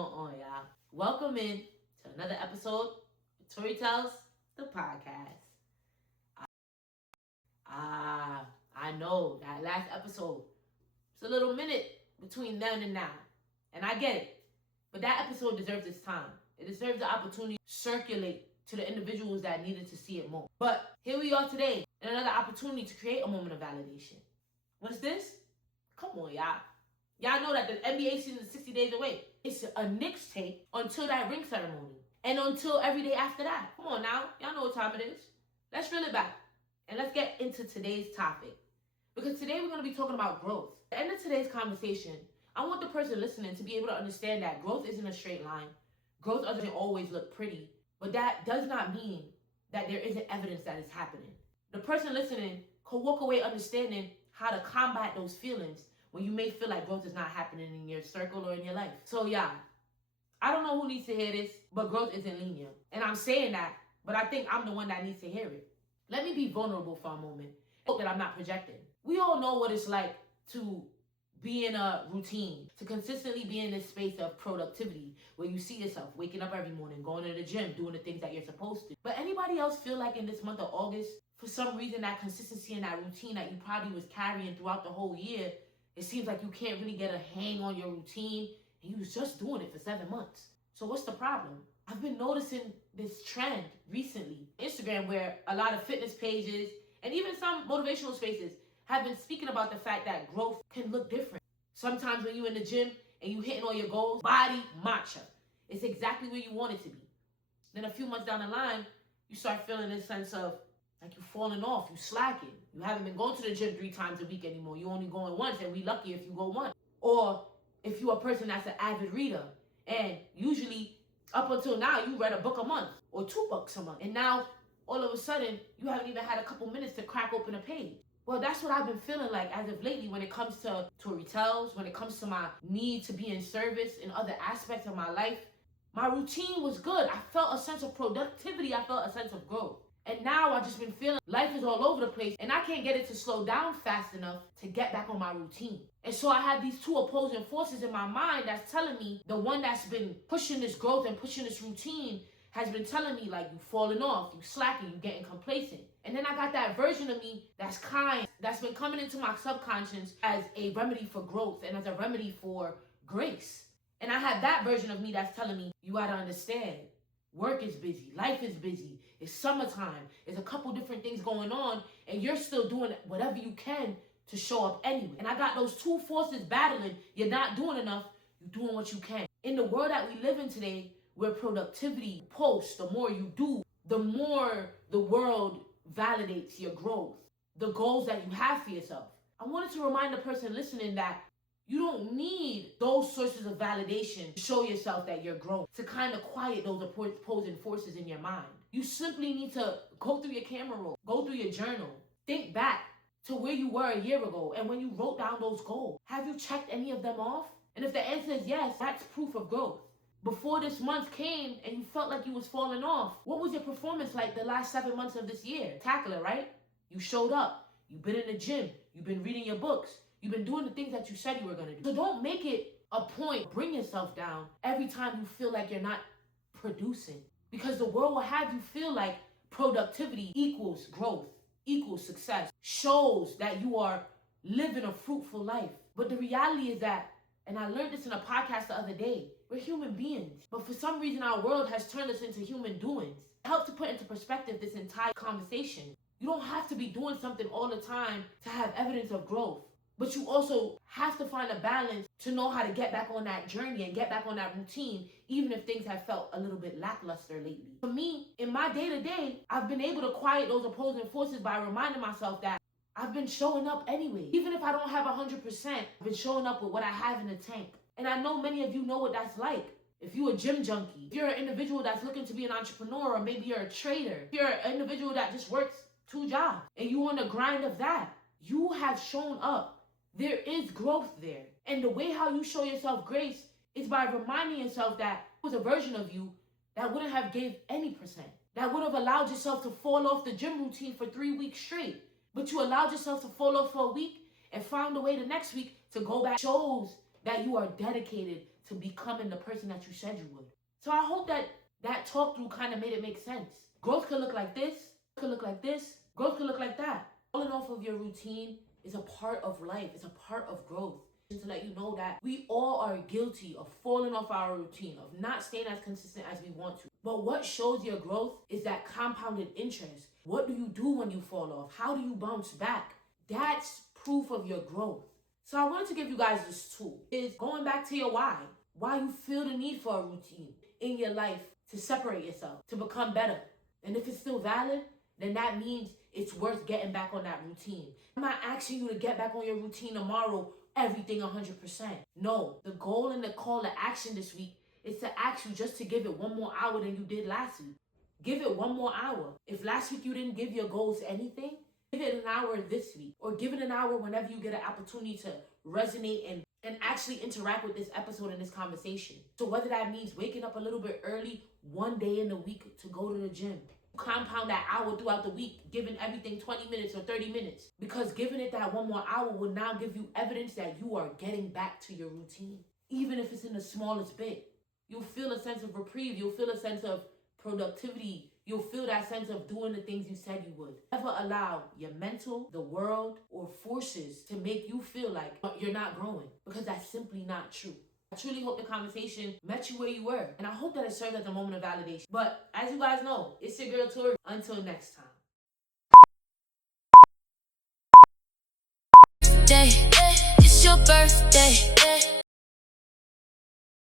going on, y'all? Welcome in to another episode of Tori Tells, the podcast. I know that last episode, it's a little minute between then and now. And I get it. But that episode deserves its time. It deserves the opportunity to circulate to the individuals that needed to see it more. But here we are today, and another opportunity to create a moment of validation. What's this? Come on, y'all. Y'all know that the NBA season is 60 days away. It's a Knicks tape until that ring ceremony. And until every day after that. Come on now. Y'all know what time it is. Let's reel it back. And let's get into today's topic. Because today we're going to be talking about growth. At the end of today's conversation, I want the person listening to be able to understand that growth isn't a straight line. Growth doesn't always look pretty. But that does not mean that there isn't evidence that it's happening. The person listening could walk away understanding how to combat those feelings when you may feel like growth is not happening in your circle or in your life. So yeah, I don't know who needs to hear this, but growth isn't linear. And I'm saying that, but I think I'm the one that needs to hear it. Let me be vulnerable for a moment. I hope that I'm not projecting. We all know what it's like to be in a routine, to consistently be in this space of productivity where you see yourself waking up every morning, going to the gym, doing the things that you're supposed to. But anybody else feel like in this month of August, for some reason, that consistency and that routine that you probably was carrying throughout the whole year, it seems like you can't really get a hang on your routine and you was just doing it for 7 months. So what's the problem? I've been noticing this trend recently, Instagram, where a lot of fitness pages and even some motivational spaces have been speaking about the fact that growth can look different. Sometimes when you're in the gym and you hitting all your goals, body matcha. It's exactly where you want it to be. Then a few months down the line, you start feeling this sense of like you falling off, you slacking. You haven't been going to the gym 3 times a week anymore. You only going once, and we lucky if you go once. Or if you're a person that's an avid reader, and usually up until now, you read a book a month or 2 books a month. And now, all of a sudden, you haven't even had a couple minutes to crack open a page. Well, that's what I've been feeling like as of lately when it comes to Tori Tells, when it comes to my need to be in service in other aspects of my life. My routine was good. I felt a sense of productivity. I felt a sense of growth. And now I've just been feeling life is all over the place and I can't get it to slow down fast enough to get back on my routine. And so I had these 2 opposing forces in my mind that's telling me, the one that's been pushing this growth and pushing this routine has been telling me like you falling off, you slacking, you getting complacent. And then I got that version of me that's kind, that's been coming into my subconscious as a remedy for growth and as a remedy for grace. And I had that version of me that's telling me, you gotta understand, work is busy, life is busy, it's summertime, there's a couple different things going on, and you're still doing whatever you can to show up anyway. And I got those 2 forces battling. You're not doing enough, you're doing what you can. In the world that we live in today, where productivity posts, the more you do, the more the world validates your growth, the goals that you have for yourself. I wanted to remind the person listening that you don't need those sources of validation to show yourself that you're growing, to kind of quiet those opposing forces in your mind. You simply need to go through your camera roll, go through your journal, think back to where you were a year ago and when you wrote down those goals. Have you checked any of them off? And if the answer is yes, that's proof of growth. Before this month came and you felt like you was falling off, what was your performance like the last 7 months of this year? Tackler, right? You showed up. You've been in the gym. You've been reading your books. You've been doing the things that you said you were going to do. So don't make it a point, bring yourself down every time you feel like you're not producing. Because the world will have you feel like productivity equals growth, equals success, shows that you are living a fruitful life. But the reality is that, and I learned this in a podcast the other day, we're human beings. But for some reason, our world has turned us into human doings. It helps to put into perspective this entire conversation. You don't have to be doing something all the time to have evidence of growth. But you also have to find a balance to know how to get back on that journey and get back on that routine, even if things have felt a little bit lackluster lately. For me, in my day-to-day, I've been able to quiet those opposing forces by reminding myself that I've been showing up anyway. Even if I don't have 100%, I've been showing up with what I have in the tank. And I know many of you know what that's like. If you're a gym junkie, if you're an individual that's looking to be an entrepreneur, or maybe you're a trader, if you're an individual that just works 2 jobs and you on the grind of that, you have shown up. There is growth there. And the way how you show yourself grace is by reminding yourself that it was a version of you that wouldn't have gave any percent. That would have allowed yourself to fall off the gym routine for 3 weeks straight. But you allowed yourself to fall off for a week and found a way the next week to go back. Shows that you are dedicated to becoming the person that you said you would. So I hope that talk through kind of made it make sense. Growth could look like this, could look like this, growth could look like that. Falling off of your routine is a part of life. It's a part of growth. To let you know that we all are guilty of falling off our routine, of not staying as consistent as we want to. But what shows your growth is that compounded interest. What do you do when you fall off? How do you bounce back? That's proof of your growth. So I wanted to give you guys this tool. Is going back to your why you feel the need for a routine in your life to separate yourself, to become better. And if it's still valid, then that means it's worth getting back on that routine. I'm not asking you to get back on your routine tomorrow, everything 100%. No, the goal and the call to action this week is to ask you just to give it one more hour than you did last week. Give it one more hour. If last week you didn't give your goals anything, give it an hour this week, or give it an hour whenever you get an opportunity to resonate and actually interact with this episode and this conversation. So whether that means waking up a little bit early one day in the week to go to the gym, compound that hour throughout the week, giving everything 20 minutes or 30 minutes, because giving it that one more hour will now give you evidence that you are getting back to your routine. Even if it's in the smallest bit, you'll feel a sense of reprieve. You'll feel a sense of productivity. You'll feel that sense of doing the things you said you would. Never allow your mental, the world, or forces to make you feel like you're not growing, because that's simply not true. I truly hope the conversation met you where you were, and I hope that it served as a moment of validation. But as you guys know, it's your girl Tori. Until next time. It's your birthday.